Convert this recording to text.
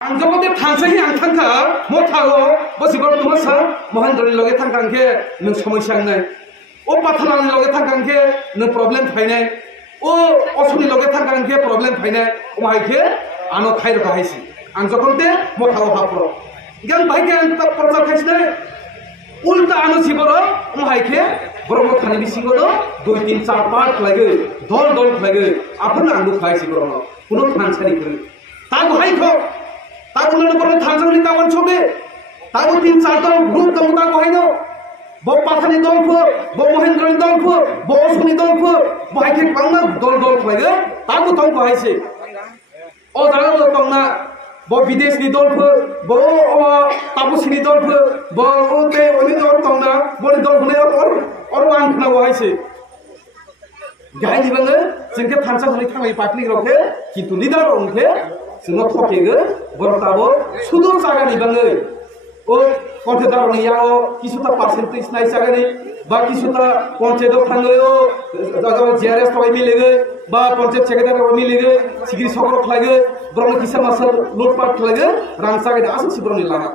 Ang jabo de thangsai ang thangka mo thago bosi gor tuma sa mohendra loge thangkang ke nung samasya nai o pathalan loge thangkang ke nung problem thainai o osuni loge thangkang ke problem thainai o mai ke ano thairo ka haisi ang jokon de mo thago hapro gan bhai ke ang ta prachar khaisnai ulta ano siboro o mai ke bormo thani bisingo do 2 3 4 5 lage dol lage apna andu khaisi bormo kuno thansari kore ta bhai ko তাগুলোর উপরে থানসানি come on ছবে তাগো তিন চার দল group দমতা কইনো ব পাথানি দল ফো ব মহেন্দ্রনি দল ফো ব অসনি দল ফো ব হাইকে পাংনা দল কইগে তাগো তং কইছে ও জায়গা তংনা ব বিদেশনি দল ফো ব তাপসিনি দল ফো ব ওতে ওনি দল তংনা বনি দল হনে অর আংখনা কইছে গাই দিবাঙ্গে जोंके थानसानि थांनाय पार्टी रखे किन्तु लिडार अंके जोंनो थकेगे बरताबो सुदुर जागानि बाङै ओ कन्टेदारनि याओ किसुता पार्सेंटेज नाय जागानि बा किसुता पंचायत थाङो ओ जागा जिआरएस थाबाय मिलेगे बा पंचायत सेक्रेटारि थाबाय मिलेगे सिगिरि सकर खलागे ब्रह्म किसा मासर लुटपाट खलागे रां जागानि आसु सिब्रनि लाना